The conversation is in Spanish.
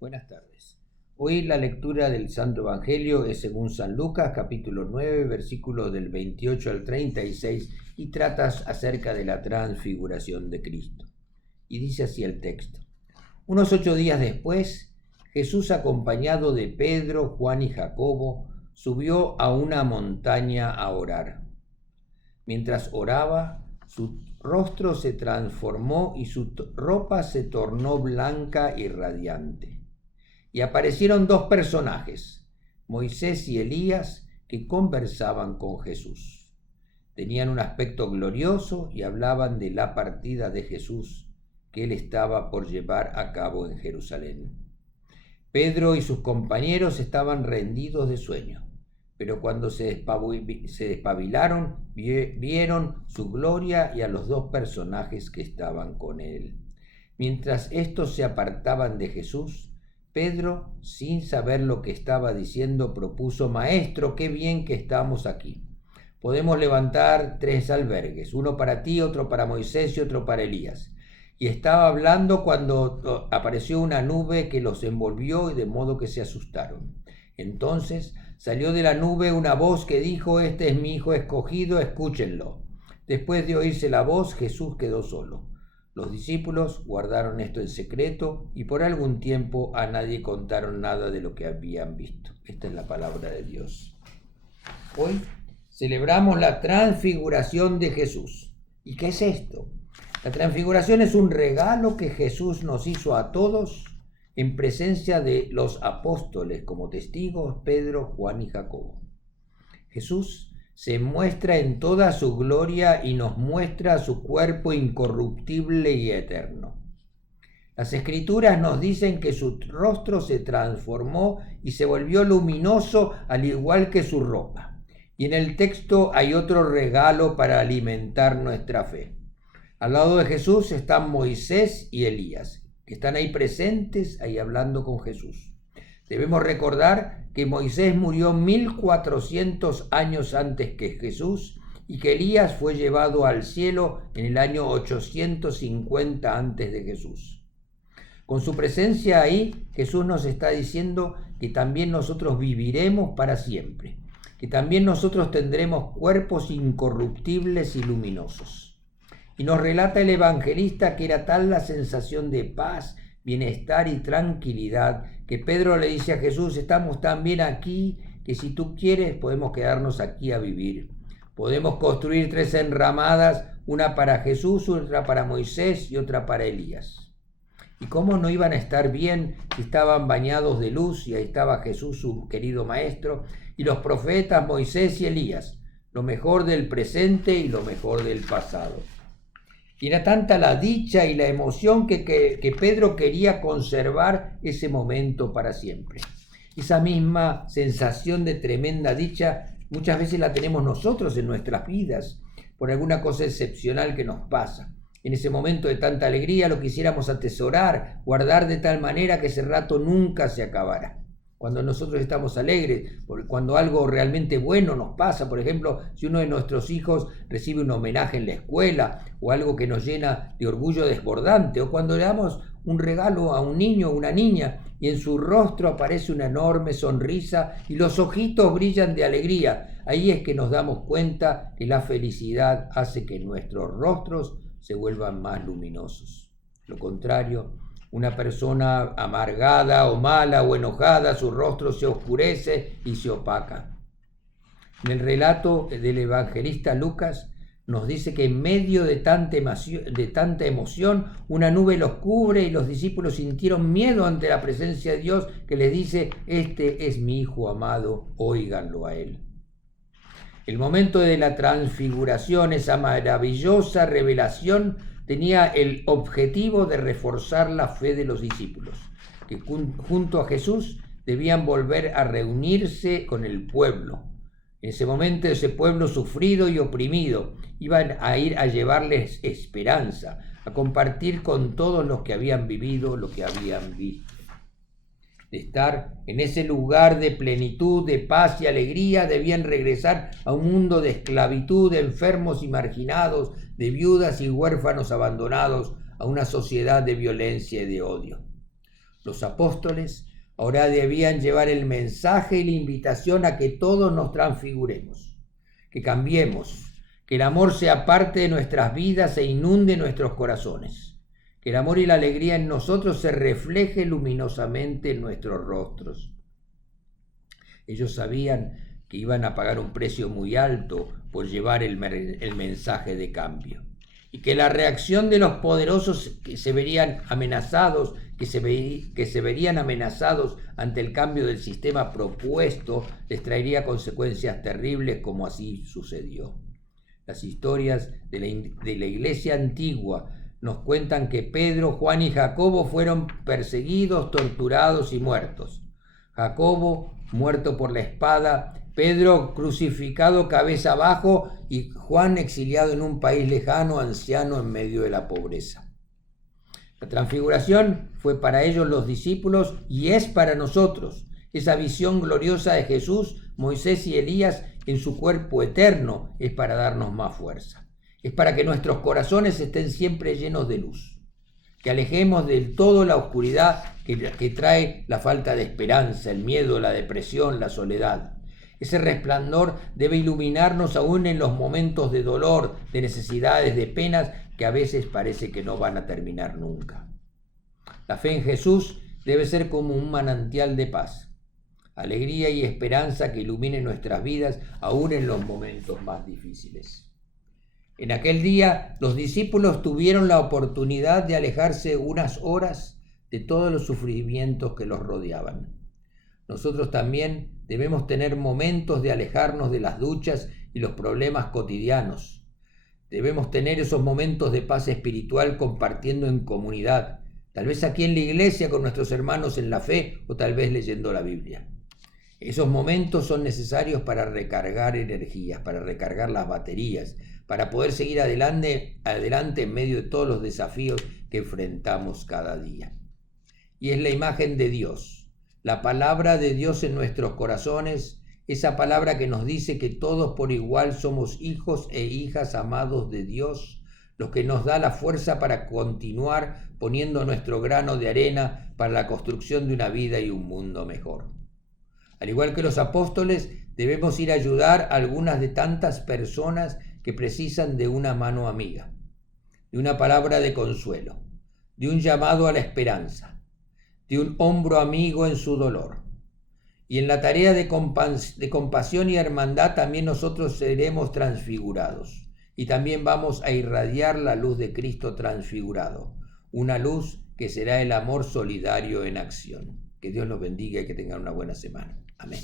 Buenas tardes. Hoy la lectura del Santo Evangelio es según San Lucas, capítulo 9, versículos del 28 al 36, y tratas acerca de la transfiguración de Cristo. Y dice así el texto. Unos 8 días después, Jesús, acompañado de Pedro, Juan y Jacobo, subió a una montaña a orar. Mientras oraba, su rostro se transformó y su ropa se tornó blanca y radiante. Y aparecieron dos personajes, Moisés y Elías, que conversaban con Jesús. Tenían un aspecto glorioso y hablaban de la partida de Jesús que él estaba por llevar a cabo en Jerusalén. Pedro y sus compañeros estaban rendidos de sueño, pero cuando se despabilaron, vieron su gloria y a los dos personajes que estaban con él. Mientras estos se apartaban de Jesús, Pedro, sin saber lo que estaba diciendo, propuso: Maestro, qué bien que estamos aquí. Podemos levantar 3 albergues, uno para ti, otro para Moisés y otro para Elías. Y estaba hablando cuando apareció una nube que los envolvió, y de modo que se asustaron. Entonces salió de la nube una voz que dijo: Este es mi hijo escogido, escúchenlo. Después de oírse la voz, Jesús quedó solo. Los discípulos guardaron esto en secreto y por algún tiempo a nadie contaron nada de lo que habían visto. Esta es la palabra de Dios. Hoy celebramos la transfiguración de Jesús. ¿Y qué es esto? La transfiguración es un regalo que Jesús nos hizo a todos en presencia de los apóstoles como testigos, Pedro, Juan y Jacobo. Jesús se muestra en toda su gloria y nos muestra su cuerpo incorruptible y eterno. Las Escrituras nos dicen que su rostro se transformó y se volvió luminoso al igual que su ropa. Y en el texto hay otro regalo para alimentar nuestra fe. Al lado de Jesús están Moisés y Elías, que están ahí presentes, ahí hablando con Jesús. Debemos recordar que Moisés murió 1400 años antes que Jesús y que Elías fue llevado al cielo en el año 850 antes de Jesús. Con su presencia ahí, Jesús nos está diciendo que también nosotros viviremos para siempre, que también nosotros tendremos cuerpos incorruptibles y luminosos. Y nos relata el evangelista que era tal la sensación de paz, bienestar y tranquilidad que Pedro le dice a Jesús: estamos tan bien aquí que si tú quieres podemos quedarnos aquí a vivir. Podemos construir 3 enramadas, una para Jesús, otra para Moisés y otra para Elías. ¿Y cómo no iban a estar bien si estaban bañados de luz y ahí estaba Jesús, su querido maestro, y los profetas Moisés y Elías, lo mejor del presente y lo mejor del pasado? Y era tanta la dicha y la emoción que Pedro quería conservar ese momento para siempre. Esa misma sensación de tremenda dicha muchas veces la tenemos nosotros en nuestras vidas por alguna cosa excepcional que nos pasa. En ese momento de tanta alegría lo quisiéramos atesorar, guardar de tal manera que ese rato nunca se acabara. Cuando nosotros estamos alegres, cuando algo realmente bueno nos pasa, por ejemplo, si uno de nuestros hijos recibe un homenaje en la escuela o algo que nos llena de orgullo desbordante, o cuando le damos un regalo a un niño o una niña y en su rostro aparece una enorme sonrisa y los ojitos brillan de alegría, ahí es que nos damos cuenta que la felicidad hace que nuestros rostros se vuelvan más luminosos. Lo contrario, una persona amargada o mala o enojada, su rostro se oscurece y se opaca. En el relato del evangelista Lucas nos dice que en medio de tanta emoción, una nube los cubre y los discípulos sintieron miedo ante la presencia de Dios, que les dice: Este es mi Hijo amado, óiganlo a él. El momento de la transfiguración, esa maravillosa revelación, tenía el objetivo de reforzar la fe de los discípulos, que junto a Jesús debían volver a reunirse con el pueblo. En ese momento, ese pueblo sufrido y oprimido iban a ir a llevarles esperanza, a compartir con todos los que habían vivido lo que habían visto. De estar en ese lugar de plenitud, de paz y alegría, debían regresar a un mundo de esclavitud, de enfermos y marginados, de viudas y huérfanos abandonados, a una sociedad de violencia y de odio. Los apóstoles ahora debían llevar el mensaje y la invitación a que todos nos transfiguremos, que cambiemos, que el amor sea parte de nuestras vidas e inunde nuestros corazones, que el amor y la alegría en nosotros se refleje luminosamente en nuestros rostros. Ellos sabían que iban a pagar un precio muy alto por llevar el mensaje de cambio, y que la reacción de los poderosos que se verían amenazados ante el cambio del sistema propuesto les traería consecuencias terribles, como así sucedió. Las historias de la iglesia antigua nos cuentan que Pedro, Juan y Jacobo fueron perseguidos, torturados y muertos. Jacobo muerto por la espada, Pedro crucificado cabeza abajo y Juan exiliado en un país lejano, anciano en medio de la pobreza. La transfiguración fue para ellos los discípulos y es para nosotros. Esa visión gloriosa de Jesús, Moisés y Elías en su cuerpo eterno es para darnos más fuerza. Es para que nuestros corazones estén siempre llenos de luz. Que alejemos del todo la oscuridad que trae la falta de esperanza, el miedo, la depresión, la soledad. Ese resplandor debe iluminarnos aún en los momentos de dolor, de necesidades, de penas que a veces parece que no van a terminar nunca. La fe en Jesús debe ser como un manantial de paz, alegría y esperanza que ilumine nuestras vidas aún en los momentos más difíciles. En aquel día los discípulos tuvieron la oportunidad de alejarse unas horas de todos los sufrimientos que los rodeaban. Nosotros también debemos tener momentos de alejarnos de las luchas y los problemas cotidianos. Debemos tener esos momentos de paz espiritual compartiendo en comunidad, tal vez aquí en la iglesia con nuestros hermanos en la fe o tal vez leyendo la Biblia. Esos momentos son necesarios para recargar energías, para recargar las baterías, para poder seguir adelante en medio de todos los desafíos que enfrentamos cada día. Y es la imagen de Dios, la palabra de Dios en nuestros corazones, esa palabra que nos dice que todos por igual somos hijos e hijas amados de Dios, lo que nos da la fuerza para continuar poniendo nuestro grano de arena para la construcción de una vida y un mundo mejor. Al igual que los apóstoles, debemos ir a ayudar a algunas de tantas personas que precisan de una mano amiga, de una palabra de consuelo, de un llamado a la esperanza, de un hombro amigo en su dolor. Y en la tarea de compasión y hermandad también nosotros seremos transfigurados y también vamos a irradiar la luz de Cristo transfigurado, una luz que será el amor solidario en acción. Que Dios los bendiga y que tengan una buena semana. Amén.